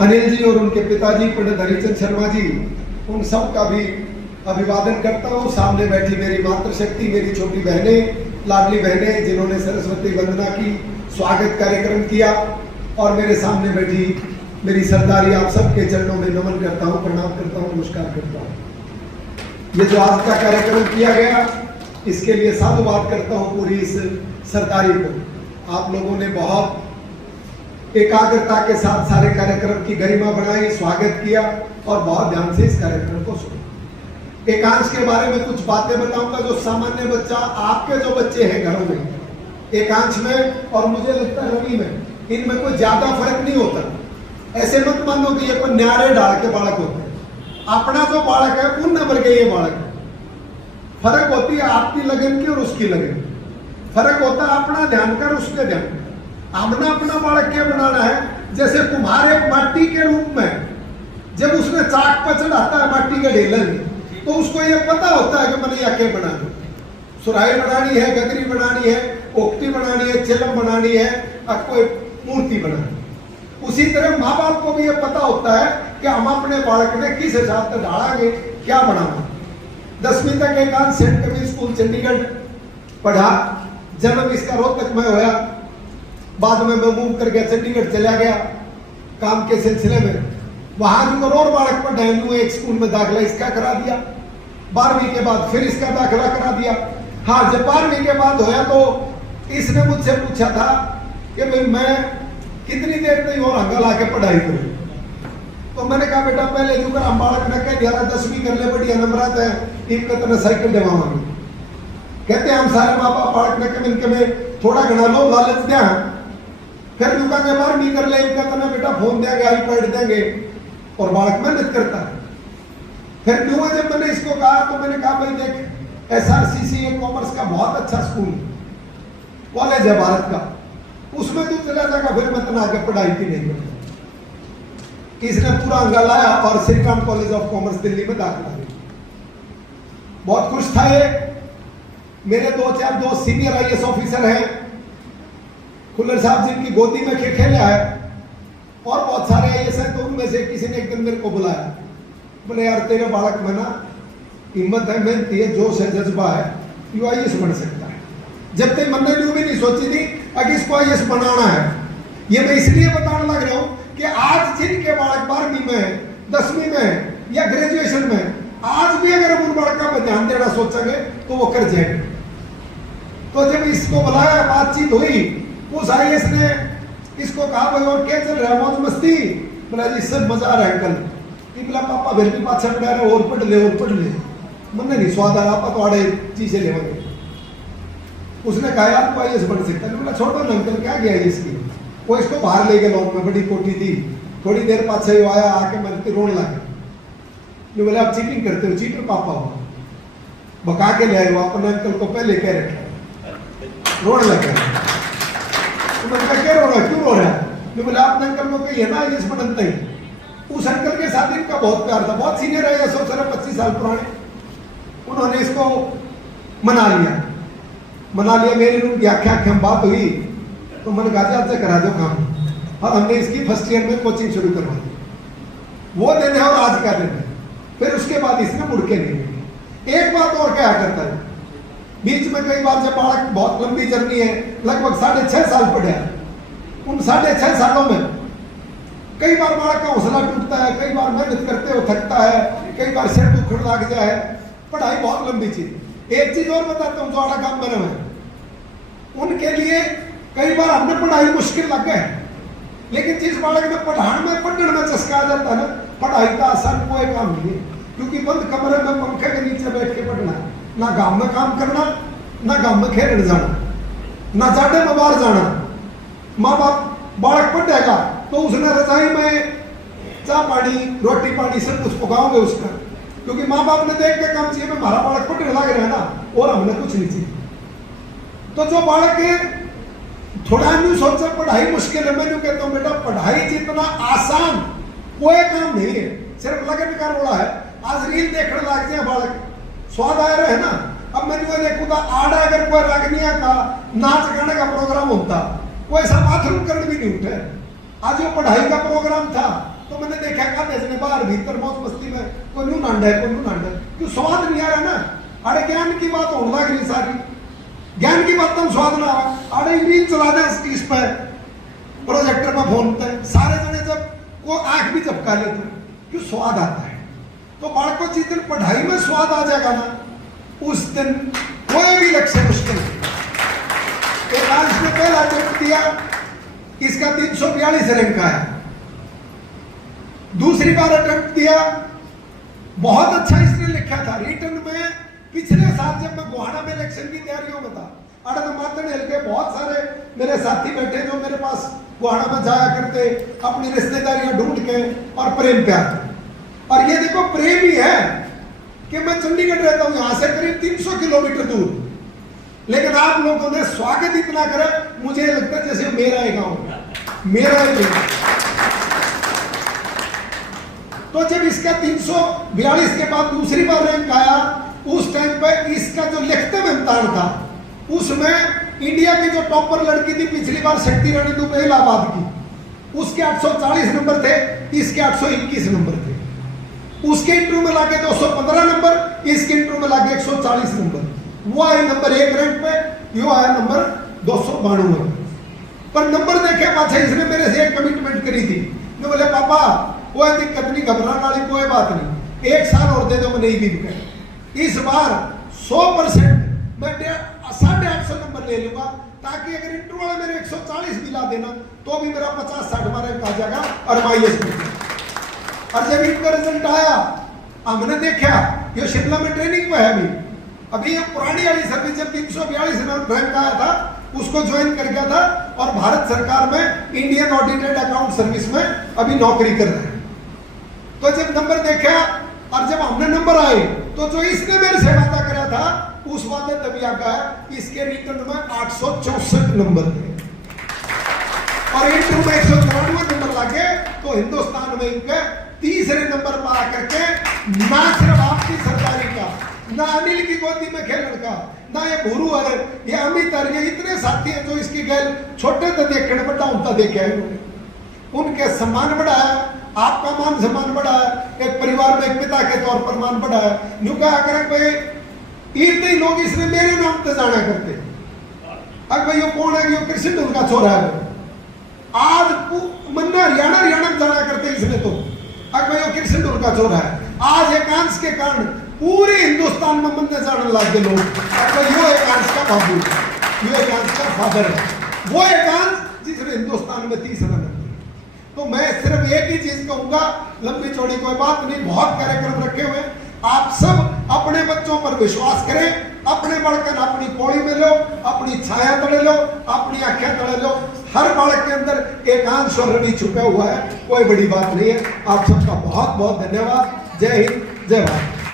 अनिल जी और उनके पिताजी पंडित हरिचंद शर्मा जी, उन सब का भी अभिवादन करता हूँ। सामने बैठी मेरी मातृशक्ति, मेरी छोटी बहनें, लाडली बहनें, जिन्होंने सरस्वती वंदना की स्वागत कार्यक्रम किया, और मेरे सामने बैठी मेरी सरदारी, आप सबके चरणों में नमन करता हूँ, प्रणाम करता हूँ, नमस्कार करता हूँ। ये जो आज का कार्यक्रम किया गया, इसके लिए साधुवाद करता हूँ पूरी इस सरदारी को। आप लोगों ने बहुत एकाग्रता के साथ सारे कार्यक्रम की गरिमा बनाई, स्वागत किया और बहुत ध्यान से इस कार्यक्रम को सुना। एकांश के बारे में कुछ बातें बताऊंगा। जो सामान्य बच्चा, आपके जो बच्चे हैं घरों में, एकांश में और मुझे लगता है रवि में, इनमें कोई ज्यादा फर्क नहीं होता। ऐसे मत मानो कि ये कोई न्यारे डाल के बालक होते हैं। अपना जो बालक है उन नंबर के ये बालक है। फर्क होती है आपकी लगन की और उसकी लगन। फर्क होता है अपना ध्यान कर, उसके ध्यान कर। हमने अपना बालक क्या बनाना है, जैसे कुम्हार एक माटी के रूप में जब उसने चाक पर चढ़ाता है माटी के ढेले में, तो उसको ये पता होता है कि मैंने यह क्या बनाना, सुराही बनानी है, गगरी बनानी है, ओक्ति बनानी है, चिलम बनानी है, और कोई मूर्ति बनानी। उसी तरह माँ बाप को भी ये पता होता है कि हम अपने बालक ने किस हिसाब से ढालेंगे, क्या बनाना। 10वीं तक एकांश सेंट कबीर स्कूल चंडीगढ़ पढ़ा। जन्म इसका रोहतक में होया, बाद में मैं मूव कर गया, चंडीगढ़ चला गया काम के सिलसिले में। वहां जो और बालक पढ़ा है, एक स्कूल में दाखिला इसका करा दिया। 12वीं के बाद फिर इसका दाखिला करा दिया। हाँ, जब 12वीं के बाद होया तो इसने मुझसे पूछा था कि भाई मैं कितनी देर तक और हंगा ला के पढ़ाई करूँ। तो मैंने कहा बेटा पहले जो कर हम बालक ने कह दिया 10वीं कर ले, बढ़िया नंबर है, टीम का तना साइकिल देवांगे। कहते हम सारे माँ बाप बालक ने कम इनके में थोड़ा घना लो लालच दिया। फिर दुका के 12वीं कर ले, इनका तना बेटा फोन देंगे, आईपैड देंगे, और बालक मेहनत करता है। फिर क्यों जब मैंने इसको कहा तो मैंने कहा भाई देख, SRCC कॉमर्स का बहुत अच्छा स्कूल कॉलेज है भारत का, उसमें तू चला जाएगा, फिर मैं तना आगे पढ़ाई की नहीं करूंगा। इसने पूरा अंगा लाया और Shri Ram college of commerce Delhi में दाखिला दिया। बहुत खुश था ये। मेरे 2-4 दोस्त सीनियर IAS ऑफिसर हैं, खुल्लर साहब जिनकी गोदी में खेला है, और बहुत सारे IAS हैं। तो उनमें से किसी ने एक दिन मेरे को बुलाया, बोले यार तेरे बालक में ना हिम्मत है, मेहनती है, जोश है, जज्बा है, यू IAS बन सकता है। जब तक मैंने यूं भी नहीं सोची थी कि इसको IAS बनाना है। ये मैं इसलिए बताने लग रहा हूं कि आज जिनके बालक 12वीं में, 10वीं में या ग्रेजुएशन में, आज भी अगर उन बालकों पर ध्यान देना सोचेंगे तो वो कर जाएंगे। तो जब इसको बुलाया, बातचीत हुई, उस IAS ने इसको कहा भाई और क्या चल रहा है, मौज मस्ती? बोला जी सब मजा आ रहा है अंकल। बोला पापा फिर भी पाछा पड़ा रहे, और पढ़ ले, और पढ़ ले। मन नहीं स्वाद आ रहा, तो आड़े चीजें ले। उसने कहा यार तू IAS बन सकता है। बोला छोड़ो ना अंकल, क्या गया IAS की। वो इसको बाहर ले गया, लॉन में बड़ी कोठी थी। थोड़ी देर पाछा ही आया, आके मेरे रोने लगा। बोले आप चीटिंग करते हो, चीटर पापा हो, बका के ले आए हो, अपने अंकल को पहले कह रखा। रोने लगा। तो मैं क्या रो रहा, क्यों रो रहा है? बोले आपने अंकल को कही है ना IAS बनता ही। उस अंकल के साथ इनका बहुत प्यार था, बहुत सीनियर IAS ऑफिसर, 25 साल पुराने। उन्होंने इसको मना लिया। मेरी उनकी आख्या बात हुई तो मैंने कहा से करा दो काम, और हमने इसकी फर्स्ट ईयर में कोचिंग शुरू करवा दी। वो दिन है और आज का दिन है। फिर उसके बाद इसने मुड़ के नहीं गई। एक बात और क्या करता है, बीच में कई बार जब बालक, बहुत लंबी जर्नी है, लगभग 6.5 साल पढ़ा, उन 6.5 सालों में कई बार बालक का हौसला टूटता है, कई बार मेहनत करते हो थकता है, कई बार सिर दुखने लग जाए। पढ़ाई बहुत लंबी चीज। एक चीज और बताता हूँ, जो आड़ा काम बने हुए उनके लिए कई बार हमने पढ़ाई मुश्किल लग गए, लेकिन जिस बालक ने पढ़ने में चस्का आ जाता है ना, पढ़ाई का आसान कोई काम नहीं है। क्योंकि बंद कमरे में पंखे के नीचे बैठ के पढ़ना, ना गांव में काम करना, ना गांव में खेलने जाना, ना जाडे में बाहर जाना। माँ बाप बालक पढ़ेगा तो उसने रजाई में चाय पानी, रोटी पानी सब कुछ पकाओगे उसका, क्योंकि माँ बाप ने देख के काम चाहिए, हमारा बालक पढ़ने लग रहा है ना, और हमने कुछ नहीं चाहिए। तो जो बालक है थोड़ा नहीं सोचा पढ़ाई मुश्किल है, मैं जो कहता हूँ बेटा पढ़ाई जितना आसान कोई काम नहीं है, सिर्फ लगन का रोड़ा है। आज रील देखने लग जाए बालक, स्वाद आ रहा है ना। अब मैं जो देखूंगा आड़ा अगर कोई रागनिया का नाच गाने का प्रोग्राम होता, कोई ऐसा बाथरूम करने भी नहीं उठे। आज जो पढ़ाई का प्रोग्राम था तो मैंने देखा खाते ने बाहर भीतर मौज मस्ती में कोई नू नांडा है, कोई नू नांडा है, क्यों स्वाद नहीं आ रहा ना। अरे ज्ञान की बात होने लग रही सारी, ज्ञान की बात तो स्वाद ना आ। अरे रील चला दे इस पे प्रोजेक्टर में फोन पे, सारे जने जब को आंख भी झपका लेते क्यों स्वाद आता है। तो बालकों जिस दिन पढ़ाई में स्वाद आ जाएगा ना, उस दिन कोई भी लक्ष्य मुश्किल नहीं। एकांश ने पहला अटेम्प्ट दिया, इसका 342 रैंक आया। दूसरी बार अटेम्प्ट दिया, बहुत अच्छा इसने लिखा था। रिटर्न में पिछले साल जब मैं गोहाना में इलेक्शन की तैयारियों में था, अड़द मातन हिल के बहुत सारे मेरे साथी बैठे जो मेरे पास गोहाना में जाया करते अपनी रिश्तेदारियां ढूंढ के, और प्रेम प्यार। और ये देखो प्रेम ही है कि मैं चंडीगढ़ रहता हूं, यहां से करीब 300 किलोमीटर दूर, लेकिन आप लोगों ने स्वागत इतना करा, मुझे लगता है जैसे मेरा ही गांव, मेरा ही गांव। तो जब इसका 342 के बाद दूसरी बार रैंक आया, उस टाइम पे इसका जो लिखित में इम्तिहान था, उसमें इंडिया की जो टॉपर लड़की थी पिछली बार शक्ति रानी दुबे इलाहाबाद की, उसके 840 नंबर थे, इसके 821 नंबर थे। उसके इंटरव्यू में लाके 215 नंबर, इसके इंटरव्यू में लाके 140 नंबर। वो आए नंबर 1 रैंक पे, यो आया नंबर 292। पर नंबर देखे पाछे इसने मेरे से एक कमिटमेंट करी थी। मैं बोले पापा कोई दिक्कत नहीं, घबराने वाली कोई बात नहीं, 1 साल और दे दो, मैं नहीं भी बिका। इस बार 100% मैं 850 नंबर ले लूंगा, ताकि अगर इंटरव्यू वाले मेरे 140 भी ला देना तो भी मेरा 50-60 रैंक आ जाएगा और माइएस में। और जब इनका रिजल्ट आया, हमने देखा ये शिमला में ट्रेनिंग पे है अभी ये पुरानी वाली सर्विस जब 342 रैंक आया था उसको ज्वाइन कर गया था, और भारत सरकार में इंडियन ऑडिटेड अकाउंट सर्विस में अभी नौकरी कर रहे हैं। तो जब नंबर देखा और जब हमने नंबर आए, तो जो इसने मेरे से वादा करा था उस वादे तभी आ गया। इसके रिटर्न में 864 नंबर थे और इंटरव्यू में 194 नंबर लागे, तो हिंदुस्तान में इनके तीसरे नंपर पर आकर के ना सिर्फ आपकी सरकारी का, ना अनिल की गोदी में खेलन का, ना ये भूरू है, ये अमित है, ये इतने साथी हैं जो इसकी गैल छोटे तो देखे बड़ा उनका देखे है, उनके सम्मान बढ़ाया, आपका मान सम्मान बढ़ाया, एक परिवार में एक पिता के तौर पर मान बढ़ाया। यूं कहा करें भाई इतने लोग इसने मेरे नाम पे जाना करते, अब भाई ये कौन है, ये कृष्ण उनका छोरा है। आज मन्ना हरियाणा जाना करते इसने, तो अब भाई ये कृष्ण उनका छोरा है। आज एकांश के कारण पूरे हिंदुस्तान में मंदिर जाने लगे लोग, यो एकांश का बाबू, यो एकांश का फादर है, वो एकांश जिसने हिंदुस्तान में 30 रन। तो मैं सिर्फ एक ही चीज कहूंगा, लंबी चौड़ी कोई बात नहीं, बहुत कार्यक्रम रखे हुए, आप सब अपने बच्चों पर विश्वास करें, अपने बढ़कर अपनी पौड़ी में लो, अपनी छाया तले लो, अपनी आंखें तले लो। हर बालक के अंदर एकांश और रवि छुपा हुआ है, कोई बड़ी बात नहीं है। आप सबका बहुत बहुत धन्यवाद। जय हिंद, जय भारत।